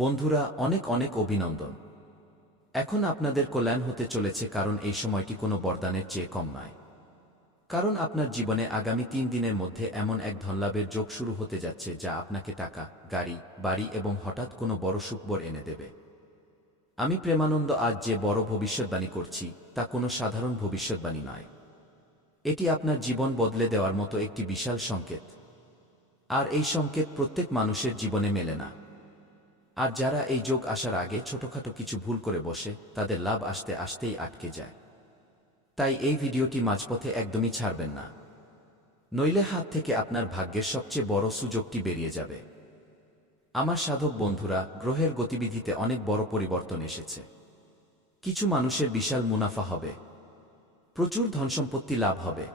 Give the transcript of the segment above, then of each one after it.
বন্ধুরা, অনেক অনেক অভিনন্দন। এখন আপনাদের কল্যাণ হতে চলেছে, কারণ এই সময়টি কোনো বরদানের চেয়ে কম নয়। কারণ আপনার জীবনে আগামী 3 দিনের মধ্যে এমন এক ধনলাভের যোগ শুরু হতে যাচ্ছে যা আপনাকে টাকা, গাড়ি, বাড়ি এবং হঠাৎ কোনো বড় সুখবর এনে দেবে। আমি প্রেমানন্দ আজ যে বড় ভবিষ্যৎবাণী করছি তা কোনো সাধারণ ভবিষ্যৎবাণী নয়। এটি আপনার জীবন বদলে দেওয়ার মতো একটি বিশাল সংকেত। আর এই সংকেত প্রত্যেক মানুষের জীবনে মেলে না। আর যারা এই যোগ আসার আগে ছোটখাটো কিছু ভুল করে বসে, তাদের লাভ আসতে আসতেই আটকে যায়। তাই এই ভিডিওটি মাঝপথে একদমই ছাড়বেন না, নইলে হাত থেকে আপনার ভাগ্যের সবচেয়ে বড় সুযোগটি বেরিয়ে যাবে। আমার সাধক বন্ধুরা, গ্রহের গতিবিধিতে অনেক বড় পরিবর্তন এসেছে। কিছু মানুষের বিশাল মুনাফা হবে, প্রচুর ধনসম্পত্তি লাভ হবে,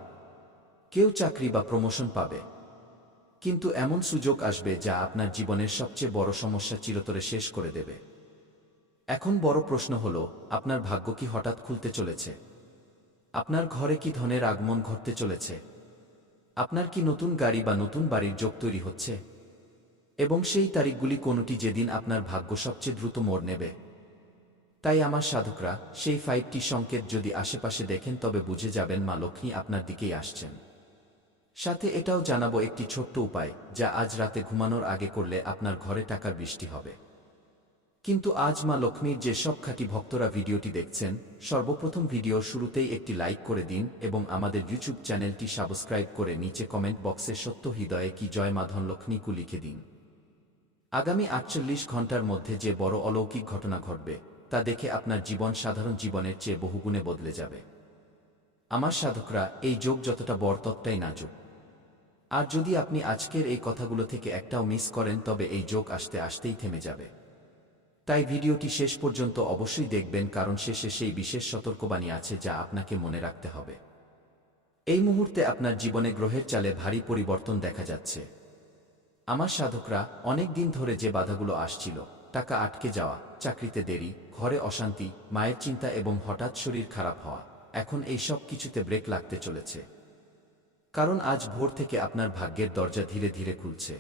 কেউ চাকরি বা প্রমোশন পাবে। কিন্তু এমন সুযোগ আসবে যা আপনার জীবনের সবচেয়ে বড় সমস্যা চিরতরে শেষ করে দেবে। এখন বড় প্রশ্ন হলো, আপনার ভাগ্য কি হঠাৎ খুলতে চলেছে? আপনার ঘরে কি ধনের আগমন ঘটতে চলেছে? আপনার কি নতুন গাড়ি বা নতুন বাড়ির যোগ তৈরি হচ্ছে? এবং সেই তারিখগুলি কোনটি যেদিন আপনার ভাগ্য সবচেয়ে দ্রুত মোড় নেবে? তাই আমার সাধকরা, সেই 5টি সংকেত যদি আশেপাশে দেখেন তবে বুঝে যাবেন মা লক্ষ্মী আপনার দিকেই আসছেন। সাথে এটাও জানাবো একটি ছোট্ট উপায় যা আজ রাতে ঘুমানোর আগে করলে আপনার ঘরে টাকার বৃষ্টি হবে। কিন্তু আজ মা লক্ষ্মীর যে সব খাঁটি ভক্তরা ভিডিওটি দেখছেন, সর্বপ্রথম ভিডিওর শুরুতেই একটি লাইক করে দিন এবং আমাদের ইউটিউব চ্যানেলটি সাবস্ক্রাইব করে নিচে কমেন্ট বক্সে সত্য হৃদয়ে কি জয় মা ধনলক্ষ্মীকু লিখে দিন। আগামী 48 ঘন্টার মধ্যে যে বড় অলৌকিক ঘটনা ঘটবে তা দেখে আপনার জীবন সাধারণ জীবনের চেয়ে বহুগুণে বদলে যাবে। আমার সাধকরা, এই যোগ যতটা বড় ততটাই নাজুক। আর যদি আপনি আজকের এই কথাগুলো থেকে একটাও মিস করেন তবে এই যোগ আসতে আসতেই থেমে যাবে। তাই ভিডিওটি শেষ পর্যন্ত অবশ্যই দেখবেন, কারণ শেষে সেই বিশেষ সতর্কবাণী আছে যা আপনাকে মনে রাখতে হবে। এই মুহূর্তে আপনার জীবনে গ্রহের চালে ভারী পরিবর্তন দেখা যাচ্ছে। আমার সাধকরা, অনেক দিন ধরে যে বাধাগুলো আসছিল, টাকা আটকে যাওয়া, চাকরিতে দেরি, ঘরে অশান্তি, মায়ের চিন্তা এবং হঠাৎ শরীর খারাপ হওয়া, এখন এই সব কিছুতে ব্রেক লাগতে চলেছে। কারণ আজ ভোর থেকে আপনার ভাগ্যের দরজা ধীরে ধীরে খুলছে।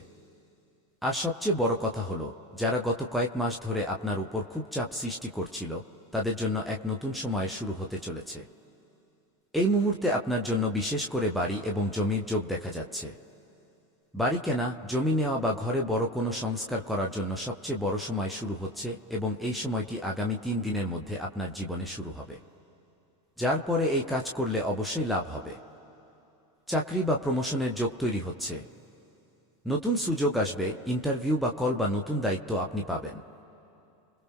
আর সবচেয়ে বড় কথা হলো, যারা গত কয়েক মাস ধরে আপনার উপর খুব চাপ সৃষ্টি করছিল, তাদের জন্য এক নতুন সময় শুরু হতে চলেছে। এই মুহূর্তে আপনার জন্য বিশেষ করে বাড়ি এবং জমির যোগ দেখা যাচ্ছে। বাড়ি কেনা, জমি নেওয়া বা ঘরে বড় কোনো সংস্কার করার জন্য সবচেয়ে বড় সময় শুরু হচ্ছে এবং এই সময়টি আগামী 3 দিনের মধ্যে আপনার জীবনে শুরু হবে। যার পরে এই কাজ করলে অবশ্যই লাভ হবে। চাকরি বা প্রমোশনের যোগ তৈরি হচ্ছে। নতুন সুযোগ আসবে, ইন্টারভিউ বা কল বা নতুন দায়িত্ব আপনি পাবেন।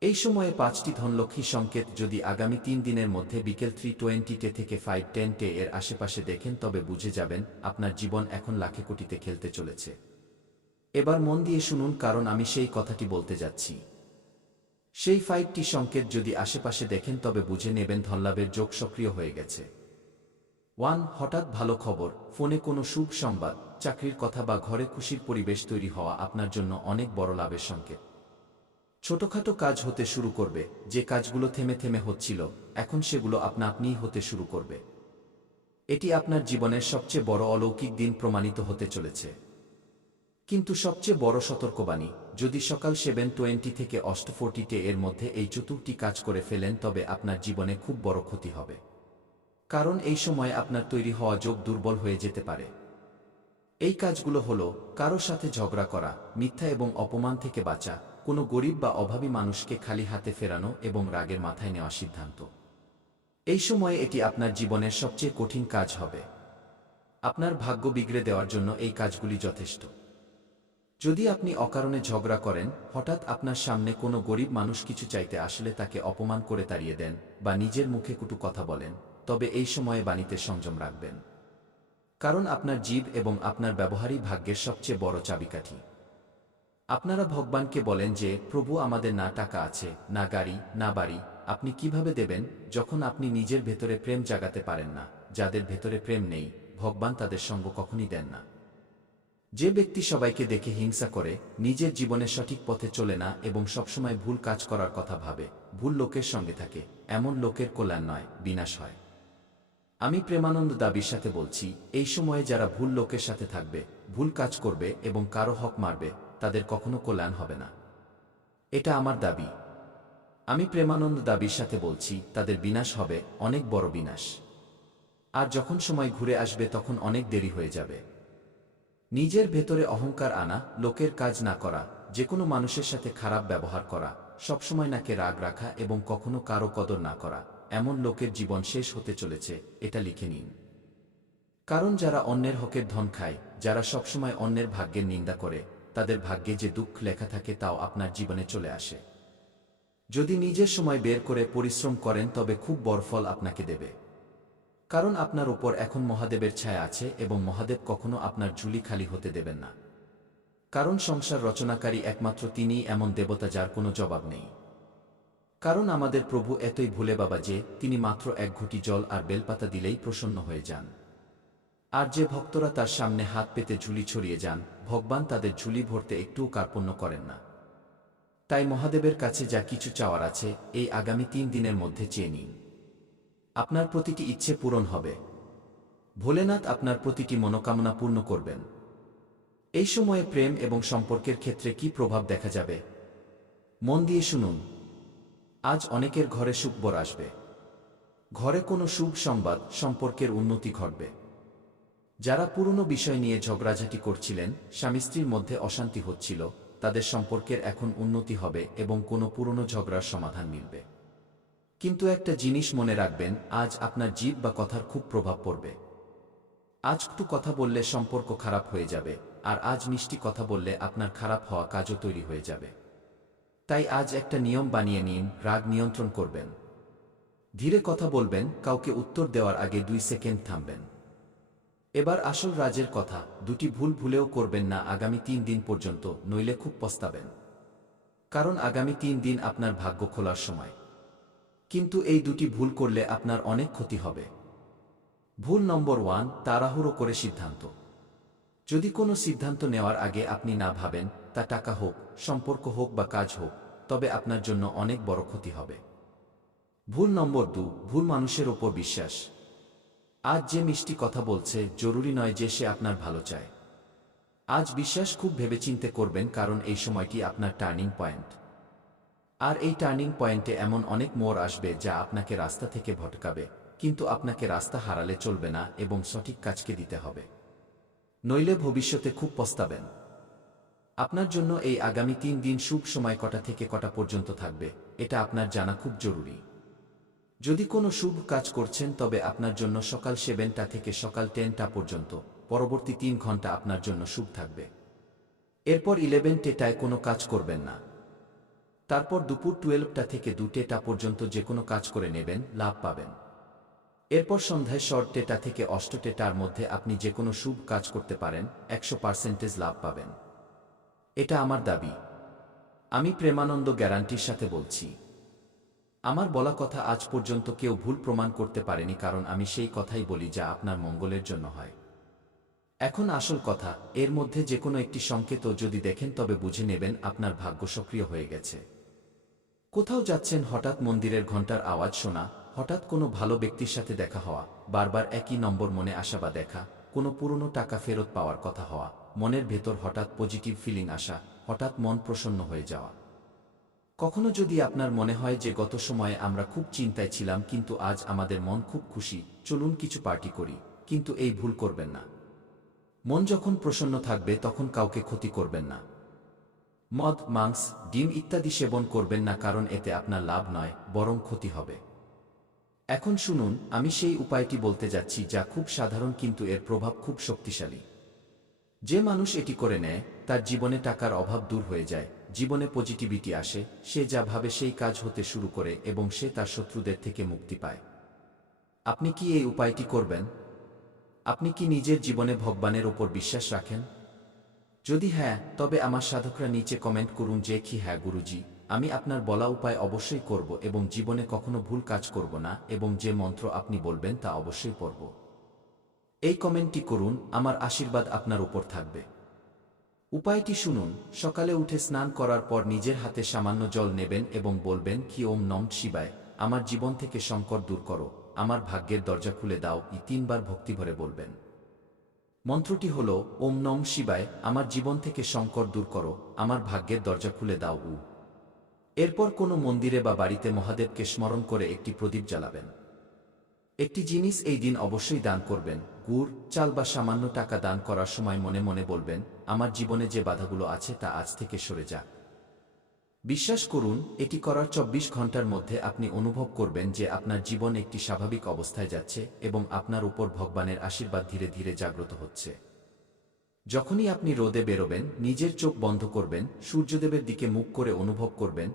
এই সময়ে 5টি ধনলক্ষ্মী সংকেত যদি আগামী 3 দিনের মধ্যে বিকেল 3:20 থেকে 5:10 এর আশেপাশে দেখেন তবে বুঝে যাবেন আপনার জীবন এখন লাখে কোটিতে খেলতে চলেছে। এবার মন দিয়ে শুনুন, কারণ আমি সেই কথাটি বলতে যাচ্ছি। সেই 5টি সংকেত যদি আশেপাশে দেখেন তবে বুঝে নেবেন ধনলাভের যোগ সক্রিয় হয়ে গেছে। 1. হঠাৎ ভালো খবর, ফোনে কোনো শুভ সংবাদ, চাকরির কথা বা ঘরে খুশির পরিবেশ তৈরি হওয়া আপনার জন্য অনেক বড় লাভের সংকেত। ছোটখাটো কাজ হতে শুরু করবে, যে কাজগুলো থেমে থেমে হচ্ছিল, এখন সেগুলো আপনা আপনিই হতে শুরু করবে। এটি আপনার জীবনের সবচেয়ে বড় অলৌকিক দিন প্রমাণিত হতে চলেছে। কিন্তু সবচেয়ে বড় সতর্কবাণী, যদি সকাল 7:20 থেকে 8:40 এর মধ্যে এই চতুর্থটি কাজ করে ফেলেন তবে আপনার জীবনে খুব বড় ক্ষতি হবে। কারণ এই সময় আপনার তৈরি হওয়া যোগ দুর্বল হয়ে যেতে পারে। এই কাজগুলো হলো, কারো সাথে ঝগড়া করা, মিথ্যা এবং অপমান থেকে বাঁচা, কোনো গরিব বা অভাবী মানুষকে খালি হাতে ফেরানো এবং রাগের মাথায় নেওয়া সিদ্ধান্ত। এই সময়ে এটি আপনার জীবনের সবচেয়ে কঠিন কাজ হবে। আপনার ভাগ্য বিগড়ে দেওয়ার জন্য এই কাজগুলি যথেষ্ট। যদি আপনি অকারণে ঝগড়া করেন, হঠাৎ আপনার সামনে কোনো গরিব মানুষ কিছু চাইতে আসলে তাকে অপমান করে তাড়িয়ে দেন বা নিজের মুখে কটু কথা বলেন, তবে এই সময়ে বাণীতে সংযম রাখবেন। কারণ আপনার জীব এবং আপনার ব্যবহারই ভাগ্যের সবচেয়ে বড় চাবিকাঠি। আপনারা ভগবানকে বলেন যে, প্রভু, আমাদের না টাকা আছে, না গাড়ি, না বাড়ি, আপনি কিভাবে দেবেন যখন আপনি নিজের ভেতরে প্রেম জাগাতে পারেন না? যাদের ভেতরে প্রেম নেই, ভগবান তাদের সঙ্গ কখনই দেন না। যে ব্যক্তি সবাইকে দেখে হিংসা করে, নিজের জীবনে সঠিক পথে চলে না এবং সবসময় ভুল কাজ করার কথা ভাবে, ভুল লোকের সঙ্গে থাকে, এমন লোকের কল্যাণ নয়, বিনাশ হয়। আমি প্রেমানন্দ দাবির সাথে বলছি, এই সময়ে যারা ভুল লোকের সাথে থাকবে, ভুল কাজ করবে এবং কারো হক মারবে, তাদের কখনো কল্যাণ হবে না। এটা আমার দাবি। আমি প্রেমানন্দ দাবির সাথে বলছি, তাদের বিনাশ হবে, অনেক বড় বিনাশ। আর যখন সময় ঘুরে আসবে তখন অনেক দেরি হয়ে যাবে। নিজের ভেতরে অহংকার আনা, লোকের কাজ না করা, যে কোনো মানুষের সাথে খারাপ ব্যবহার করা, সবসময় নাকে রাগ রাখা এবং কখনো কারো কদর না করা, এমন লোকের জীবন শেষ হতে চলেছে, এটা লিখে নিন। কারণ যারা অন্যের হকের ধন খায়, যারা সবসময় অন্যের ভাগ্যের নিন্দা করে, তাদের ভাগ্যে যে দুঃখ লেখা থাকে তাও আপনার জীবনে চলে আসে। যদি নিজের সময় বের করে পরিশ্রম করেন তবে খুব বড় ফল আপনাকে দেবে। কারণ আপনার উপর এখন মহাদেবের ছায়া আছে এবং মহাদেব কখনো আপনার ঝুলি খালি হতে দেবেন না। কারণ সংসার রচনাকারী একমাত্র তিনিই এমন দেবতা যার কোনো জবাব নেই। কারণ আমাদের প্রভু এতই ভুলে বাবা যে তিনি মাত্র এক ঘটি জল আর বেলপাতা দিলেই প্রসন্ন হয়ে যান। আর যে ভক্তরা তার সামনে হাত পেতে ঝুলি ছড়িয়ে যান, ভগবান তাদের ঝুলি ভরতে একটুও কার্পণ্য করেন না। তাই মহাদেবের কাছে যা কিছু চাওয়ার আছে, এই আগামী 3 দিনের মধ্যে চেয়ে নিন। আপনার প্রতিটি ইচ্ছে পূরণ হবে। ভোলেনাথ আপনার প্রতিটি মনোকামনা পূর্ণ করবেন। এই সময়ে প্রেম এবং সম্পর্কের ক্ষেত্রে কি প্রভাব দেখা যাবে? মন দিয়ে শুনুন। আজ অনেকের ঘরে সুখবর আসবে। ঘরে কোনো শুভ সংবাদ, সম্পর্কের উন্নতি ঘটবে। যারা পুরনো বিষয় নিয়ে ঝগড়াঝাটি করছিলেন, স্বামী স্ত্রীর মধ্যে অশান্তি হচ্ছিল, তাদের সম্পর্কের এখন উন্নতি হবে এবং কোনো পুরনো ঝগড়ার সমাধান মিলবে। কিন্তু একটা জিনিস মনে রাখবেন, আজ আপনার জিভ বা কথার খুব প্রভাব পড়বে। আজ একটু কথা বললে সম্পর্ক খারাপ হয়ে যাবে, আর আজ মিষ্টি কথা বললে আপনার খারাপ হওয়া কাজও তৈরি হয়ে যাবে। তাই আজ একটা নিয়ম বানিয়ে নিন, রাগ নিয়ন্ত্রণ করবেন। ধীরে কথা বলবেন, কাউকে উত্তর দেওয়ার আগে 2 সেকেন্ড থামবেন। এবার আসল রাজের কথা, দুটি ভুল ভুলেও করবেন না আগামী 3 দিন পর্যন্ত, নইলে খুব পস্তাবেন। কারণ আগামী 3 দিন আপনার ভাগ্য খোলার সময়। কিন্তু এই দুটি ভুল করলে আপনার অনেক ক্ষতি হবে। ভুল নম্বর 1, তাড়াহুড়ো করে সিদ্ধান্ত। যদি কোনো সিদ্ধান্ত নেওয়ার আগে আপনি না ভাবেন, তা টাকা হোক, সম্পর্ক হোক বা কাজ হোক, তবে আপনার জন্য অনেক বড় ক্ষতি হবে। ভুল নম্বর 2, ভুল মানুষের ওপর বিশ্বাস। আজ যে মিষ্টি কথা বলছে, জরুরি নয় যে সে আপনার ভালো চায়। আজ বিশ্বাস খুব ভেবেচিন্তে করবেন, কারণ এই সময়টি আপনার টার্নিং পয়েন্ট। আর এই টার্নিং পয়েন্টে এমন অনেক মোড় আসবে যা আপনাকে রাস্তা থেকে ভটকাবে, কিন্তু আপনাকে রাস্তা হারালে চলবে না এবং সঠিক কাজকে দিতে হবে। নইলে ভবিষ্যতে খুব পস্তাবেন। আপনার জন্য এই আগামী 3 দিন শুভ সময় কটা থেকে কটা পর্যন্ত থাকবে, এটা আপনার জানা খুব জরুরি। যদি কোনো শুভ কাজ করছেন তবে আপনার জন্য সকাল 7টা থেকে সকাল 10টা পর্যন্ত, পরবর্তী 3 ঘন্টা আপনার জন্য শুভ থাকবে। এরপর 11টায় কোনো কাজ করবেন না। তারপর দুপুর 12টা থেকে 2টা পর্যন্ত যে কোনো কাজ করে নেবেন, লাভ পাবেন। এরপর সন্ধ্যায় 7টা থেকে 8টার মধ্যে আপনি যে কোনো শুভ কাজ করতে পারেন, 100% লাভ পাবেন। এটা আমার দাবি। আমি প্রেমানন্দ গ্যারান্টির সাথে বলছি। আমার বলা কথা আজ পর্যন্ত কেউ ভুল প্রমাণ করতে পারেনি, কারণ আমি সেই কথাই বলি যা আপনার মঙ্গলের জন্য হয়। এখন আসল কথা, এর মধ্যে যে কোনো একটি সংকেতও যদি দেখেন তবে বুঝে নেবেন আপনার ভাগ্য সক্রিয় হয়ে গেছে। কোথাও যাচ্ছেন, হঠাৎ মন্দিরের ঘণ্টার আওয়াজ শোনা, হঠাৎ কোনো ভালো ব্যক্তির সাথে দেখা হওয়া, বারবার একই নম্বর মনে আসা বা দেখা, কোনো পুরনো টাকা ফেরত পাওয়ার কথা হওয়া, মনের ভেতর হঠাৎ পজিটিভ ফিলিং আসা, হঠাৎ মন প্রসন্ন হয়ে যাওয়া। কখনো যদি আপনার মনে হয় যে গত সময়ে আমরা খুব চিন্তায় ছিলাম কিন্তু আজ আমাদের মন খুব খুশি, চলুন কিছু পার্টি করি, কিন্তু এই ভুল করবেন না। মন যখন প্রসন্ন থাকবে তখন কাউকে ক্ষতি করবেন না। মদ, মাংস, ডিম ইত্যাদি সেবন করবেন না, কারণ এতে আপনার লাভ নয়, বরং ক্ষতি হবে। এখন শুনুন, আমি সেই উপায়টি বলতে যাচ্ছি যা খুব সাধারণ কিন্তু এর প্রভাব খুব শক্তিশালী। যে মানুষ এটি করে নেয়, তার জীবনে টাকার অভাব দূর হয়ে যায়, জীবনে পজিটিভিটি আসে, সে যা ভাবে সেই কাজ হতে শুরু করে এবং সে তার শত্রুদের থেকে মুক্তি পায়। আপনি কি এই উপায়টি করবেন? আপনি কি নিজের জীবনে ভগবানের ওপর বিশ্বাস রাখেন? যদি হ্যাঁ, তবে আমার সাধকরা নিচে কমেন্ট করুন যে কি হ্যাঁ গুরুজি, আমি আপনার বলা উপায় অবশ্যই করব এবং জীবনে কখনো ভুল কাজ করব না, এবং যে মন্ত্র আপনি বলবেন তা অবশ্যই পড়ব। এই কমেন্টটি করুন, আমার আশীর্বাদ আপনার উপর থাকবে। উপায়টি শুনুন, সকালে উঠে স্নান করার পর নিজের হাতে সামান্য জল নেবেন এবং বলবেন কি ওম নম শিবায়, আমার জীবন থেকে সংকট দূর করো, আমার ভাগ্যের দরজা খুলে দাও, 3বার ভক্তিভরে বলবেন। মন্ত্রটি হল ওম নম শিবায়, আমার জীবন থেকে সংকট দূর করো, আমার ভাগ্যের দরজা খুলে দাও। এরপর কোনো মন্দিরে বা বাড়িতে মহাদেবকে স্মরণ করে একটি প্রদীপ জ্বালাবেন। একটি জিনিস এই দিন অবশ্যই দান করবেন, গুড়, চাল বা সামান্য টাকা দান করার সময় মনে মনে বলবেন, আমার জীবনে যে বাধাগুলো আছে তা আজ থেকে সরে যাক। বিশ্বাস করুন, এটি করার ২৪ ঘন্টার মধ্যে আপনি অনুভব করবেন যে আপনার জীবন একটি স্বাভাবিক অবস্থায় যাচ্ছে এবং আপনার উপর ভগবানের আশীর্বাদ ধীরে ধীরে জাগ্রত হচ্ছে। যখনই আপনি রোদে বেরোবেন, নিজের চোখ বন্ধ করবেন, সূর্যদেবের দিকে মুখ করে অনুভব করবেন